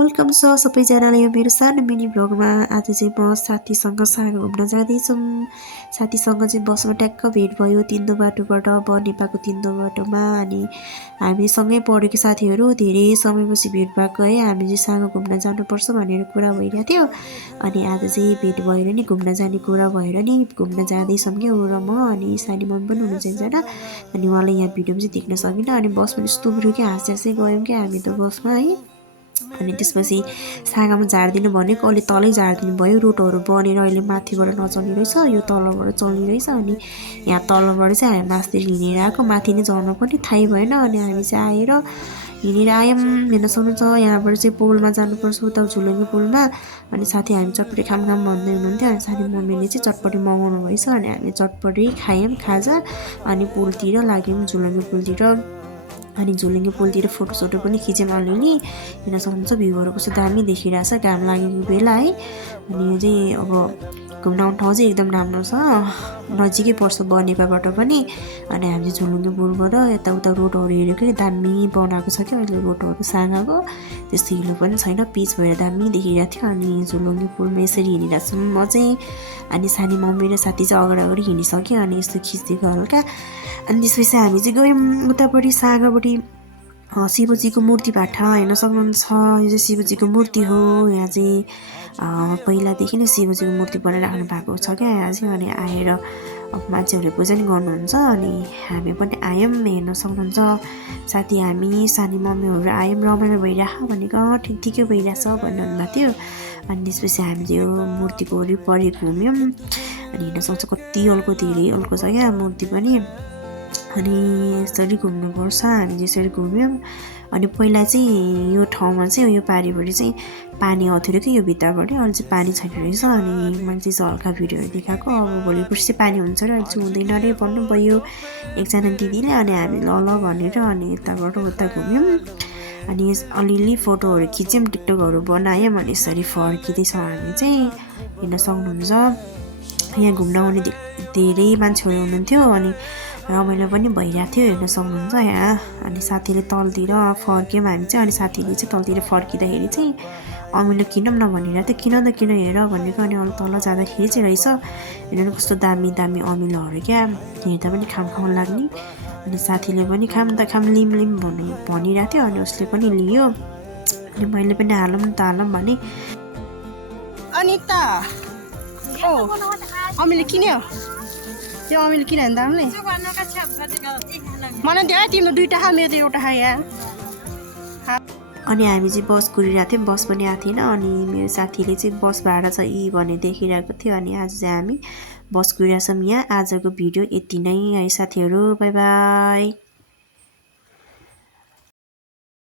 Welcome छ सबैजनालाई यो मेरो सानो मिनी भ्लगमा। आज चाहिँ म साथीसँग साग घुम्न जाँदैछौँ। साथीसँग चाहिँ बसमा ट्याक्क भेट भयो तिन्दो बाटोबाट, बनेपाको तिन्दो बाटोमा। अनि हामी सँगै पढेको साथीहरू धेरै समयपछि भेट भएको है। हामी चाहिँ साग घुम्न जानुपर्छ भनेर कुरा भइरहेको थियो। अनि आज चाहिँ भेट भएर नि घुम्न जाने कुरा भएर नि घुम्न जाँदैछौँ क्या ऊ र म। अनि सानी मम्मी पनि हुनुहुन्छ एकजना। अनि उहाँलाई यहाँ भिडियोमा चाहिँ देख्न सकिनँ। अनि बसमा यस्तो बुढो क्या हाँस्दै हाँस्दै गयौँ क्या हामी त बसमा है। अनि त्यसपछि सागामा झारिदिनु भनेको अलि तलै झारिदिनु भयो। रोडहरू बनेर अहिले माथिबाट नचल्ने रहेछ, यो तलबाट चल्ने रहेछ। अनि यहाँ तलबाट चाहिँ हामी मास्तिर हिँडेर आएको, माथि नै झर्नु पनि थाहै भएन। अनि हामी चाहिँ आएर हिँडेर आयौँ। हेर्न सक्नुहुन्छ यहाँबाट चाहिँ पोलमा जानुपर्छ, उता झुलुङ्गे पुलमा। अनि साथी हामी चटपटी खाम भन्दै हुनुहुन्थ्यो। अनि साथी मम्मीले चाहिँ चटपटी मगाउनु भएछ। अनि हामी चटपटी खायौँ खाजा। अनि पुलतिर लाग्यौँ, झुलुङ्गे पुलतिर। अनि झुलुङ्गे पुलतिर फोटोसोटो पनि खिच्यौँ अलिअलि। हेर्न सक्नुहुन्छ भ्यूहरू कस्तो दामी देखिरहेछ घाम लागेको बेला है। अनि यो चाहिँ अब घुम्न आउने ठाउँ चाहिँ एकदम राम्रो छ, नजिकै पर्छ बनेपाबाट पनि। अनि हामी चाहिँ झुलुङ्गे पुलबाट यताउता रोडहरू हेरेको दामी बनाएको छ क्या अहिले रोडहरू साँगाको। त्यस्तो हिलो पनि छैन, पिच भएर दामी देखिरहेको थियो। अनि झुलुङ्गे पुलमा यसरी हिँडिरहेको छु म चाहिँ। अनि सानी मम्मी र साथी चाहिँ अगाडि अगाडि हिँडिसक्यो। अनि यस्तो खिचिदिएको हल्का। अनि त्यसपछि हामी चाहिँ गयौँ उतापट्टि साँगापट्टि शिवजीको मूर्ति भाटा हेर्न सक्नुहुन्छ। यो चाहिँ शिवजीको मूर्ति हो। यहाँ चाहिँ पहिलादेखि नै शिवजीको मूर्ति बनाइराख्नु भएको छ क्या यहाँ चाहिँ। अनि आएर अब मान्छेहरूले पूजा नि गर्नुहुन्छ। अनि हामी पनि आयौँ, हेर्न सक्नुहुन्छ साथी हामी सानी मम्मीहरू आयौँ। रमाइलो भइरहेको भनेको ठिक ठिकै भइरहेछ भन्नुभएको थियो। अनि त्यसपछि हामीले यो मूर्तिको वरिपरि घुम्यौँ। अनि हेर्न सक्छ कति अल्को धेरै अल्को छ क्या मूर्ति पनि। अनि यसरी घुम्नुपर्छ, हामी यसरी घुम्यौँ। अनि पहिला चाहिँ यो ठाउँमा चाहिँ यो पारिपट्टि चाहिँ पानी आउँथ्यो अरे कि यो भित्रबाट, अहिले चाहिँ पानी छैन रहेछ। अनि मैले चाहिँ हल्का भिडियोहरू देखाएको, अब भोलि पर्सि चाहिँ पानी हुन्छ र अहिले चाहिँ हुँदैन अरे भन्नुभयो एकजना दिदीले। अनि हामी ल ल भनेर अनि यताबाट उता घुम्यौँ। अनि अलिअलि फोटोहरू खिच्यौँ, टिकटकहरू बनायौँ। अनि यसरी फर्किँदैछौँ हामी चाहिँ। हेर्न सक्नुहुन्छ यहाँ घुम्न आउने धेरै मान्छेहरू हुनुहुन्थ्यो। अनि रमाइलो पनि भइरहेको थियो हेर्न सक्नुहुन्छ यहाँ। अनि साथीले तलतिर फर्क्यौँ हामी चाहिँ। अनि साथीले चाहिँ तलतिर फर्किँदाखेरि चाहिँ अमिलो किनौँ न भनिरहेको थियो। किन त किन हेर भनेको। अनि अरू तल जाँदाखेरि चाहिँ रहेछ हेर्नु कस्तो दामी दामी अमिलोहरू क्या, हेर्दा पनि खाम लाग्ने। अनि साथीले पनि खाम त खाम लिम भनिरहेको थियो। अनि उसले पनि लियो। अनि मैले पनि हालौँ त हालौँ भने। अनिता ओ अमिलो किन्यो, त्यो अमिलो किन भन्दा मलाई दियो तिम्रो दुईवटा खा, मेरो त एउटा खा यहाँ। अनि हामी चाहिँ बस कुरिरहेको थियौँ, बस पनि आएको थिएन। अनि मेरो साथीले चाहिँ बस भाडा छ यी भन्ने देखिरहेको थियो। अनि आज चाहिँ हामी बस कुरिरहेछौँ यहाँ। आजको भिडियो यति नै है साथीहरू, बाई बाई।